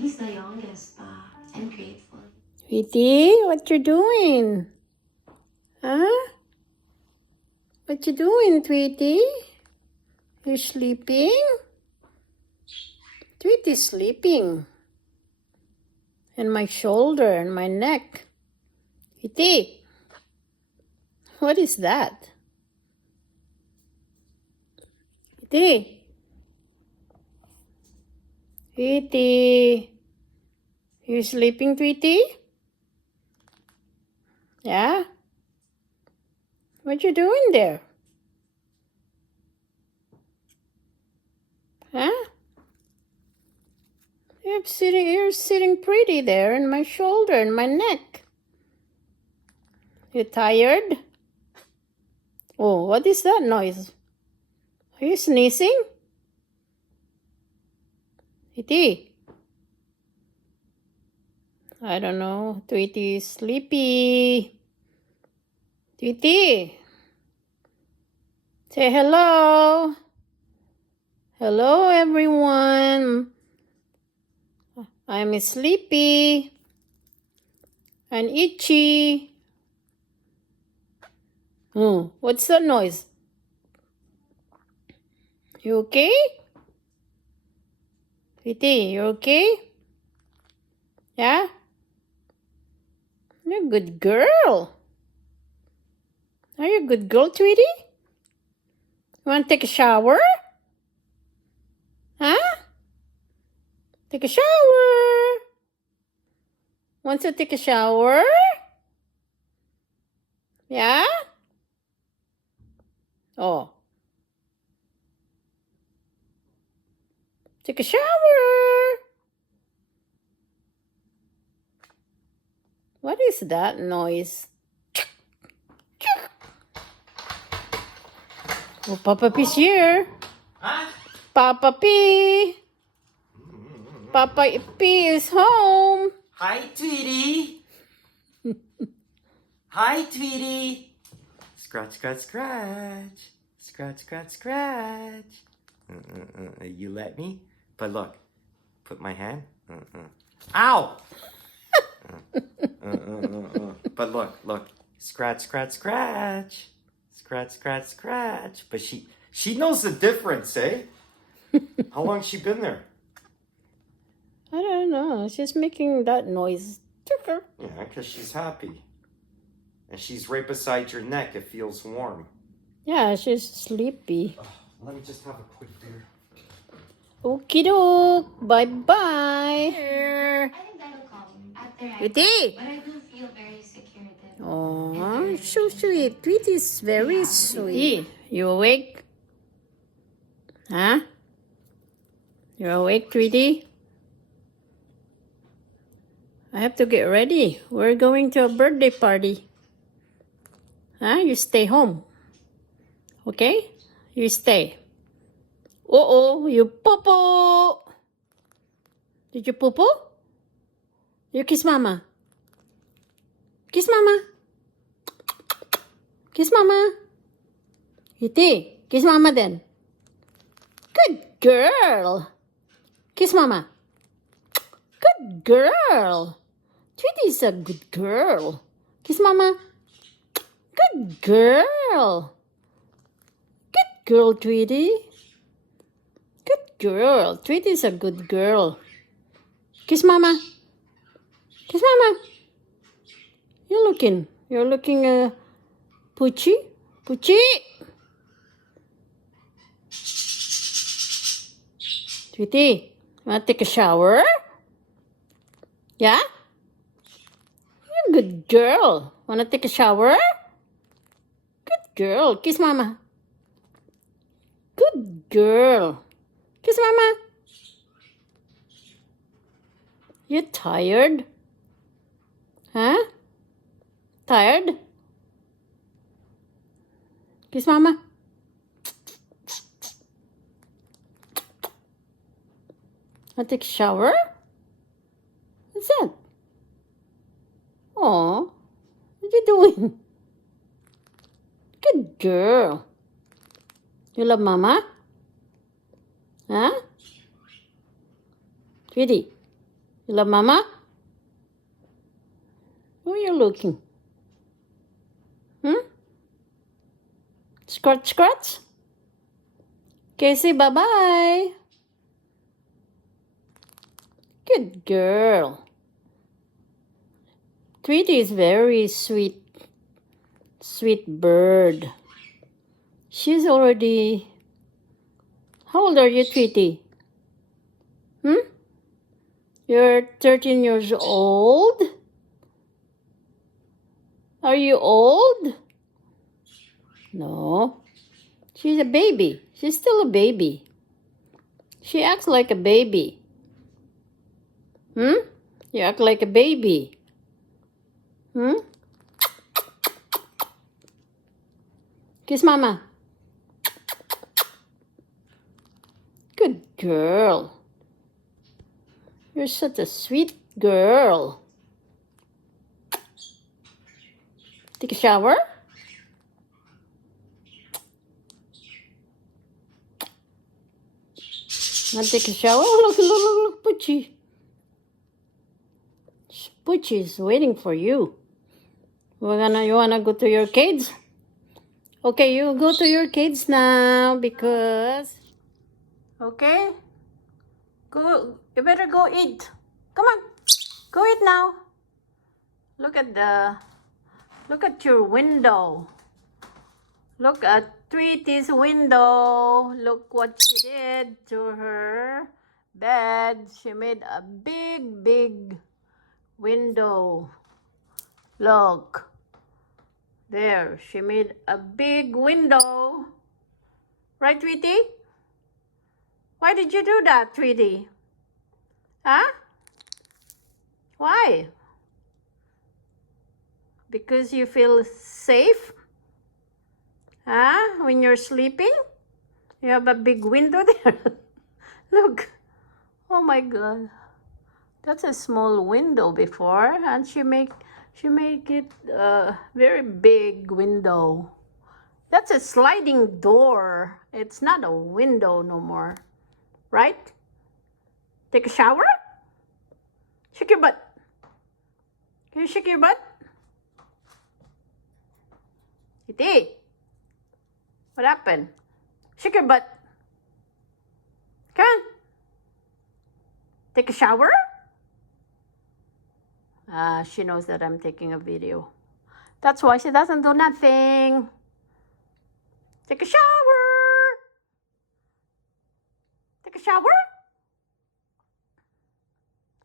he's the youngest, I'm grateful. Tweety, what you doing? Huh? What you doing, Tweety? You sleeping? Tweety's sleeping. And my shoulder and my neck. Tweety, what is that? Tweety. Tweety. You sleeping, Tweety? Yeah? What you doing there? Huh? You're sitting pretty there in my shoulder and my neck. You tired? Oh, what is that noise? Are you sneezing? Tweety? I don't know. Tweety is sleepy. Tweety? Say hello. Hello, everyone. I'm sleepy and itchy. What's that noise? You okay? Tweety, you okay? Yeah? You're a good girl. Are you a good girl, Tweety? You want to take a shower? Huh? Take a shower. Want to take a shower? Yeah? Oh. Take a shower. What is that noise? Oh, Papa P's here. Huh? Papa P. Papa P is home. Hi, Tweety. Hi, Tweety. Scratch, scratch, scratch. Scratch, scratch, scratch. You let me? But look, put my hand. Ow! But look. Scratch, scratch, scratch. Scratch, scratch, scratch. But she knows the difference, eh? How long she been there? I don't know. She's making that noise. Yeah, because she's happy. And she's right beside your neck. It feels warm. Yeah, she's sleepy. Let me just have a quick beer. Okie doke. Bye-bye. I think that'll come after I Tweety. but I do feel very secure that Oh, so sweet. Tweety is very sweet. You awake? Huh? You awake, Tweety? I have to get ready. We're going to a birthday party. Huh? You stay home. Okay? You stay. Uh-oh, you poo-poo. Did you poo-poo? You kiss mama. Kiss mama. Kiss mama. Iti, kiss mama then. Good girl. Kiss mama. Good girl. Tweety's a good girl. Kiss mama. Good girl. Good girl, Tweety. Good girl. Tweety's a good girl. Kiss mama. Kiss mama. You're looking Poochie. Poochie. Tweety, wanna take a shower? Yeah? You're a good girl. Wanna take a shower? Good girl. Kiss mama. Good girl. Kiss mama. You tired? Huh? Tired? Kiss mama. Want to take a shower? What's that? Aw, what you doing? Good girl. You love mama? Huh? Tweety, You love Mama? Who are you looking? Scratch, scratch? Okay, say bye-bye. Good girl. Tweety is very sweet bird. She's already... How old are you, Tweety? You're 13 years old? Are you old? No. She's a baby. She's still a baby. She acts like a baby. You act like a baby. Kiss Mama. Good girl. You're such a sweet girl. Take a shower? Want to take a shower? Oh, look, Poochie. Poochie is waiting for you. You wanna go to your cage? Okay, you go to your cage now because... Okay? Go, you better go eat. Come on, go eat now. Look at your window. Look at Tweety's window. Look what she did to her bed. She made a big window. Look. There, she made a big window. Right, Tweety? Why did you do that, Tweety? Huh? Why? Because you feel safe? Huh? When you're sleeping? You have a big window there. Look. Oh my God. That's a small window before, and she make it a very big window. That's a sliding door. It's not a window no more. Right? Take a shower? Shake your butt. Can you shake your butt? Kitty, what happened? Shake your butt. Come on. Take a shower? She knows that I'm taking a video. That's why she doesn't do nothing. Take a shower. Take a shower?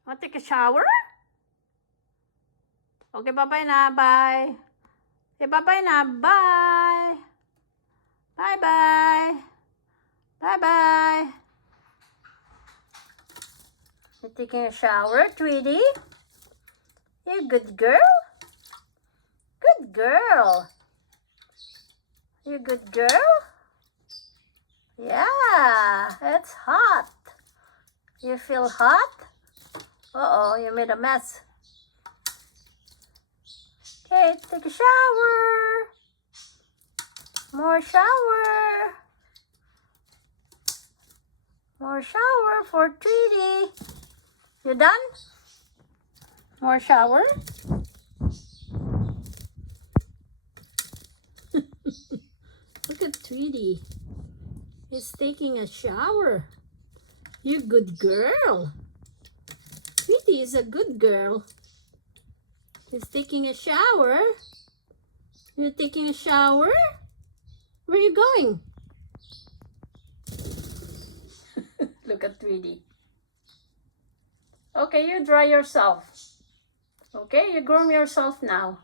Want to take a shower? Okay, bye-bye na. Bye. Say bye-bye na. Bye. Bye-bye. Bye-bye. You're taking a shower, Tweety? You a good girl? Good girl. You a good girl? Yeah, it's hot. You feel hot? Uh-oh, you made a mess. Okay, take a shower. More shower. More shower for Tweety. You done? More shower? Look at Tweety. He's taking a shower. You good girl. Tweety is a good girl. He's taking a shower. You're taking a shower? Where are you going? Look at Tweety. Okay, you dry yourself. Okay, you groom yourself now.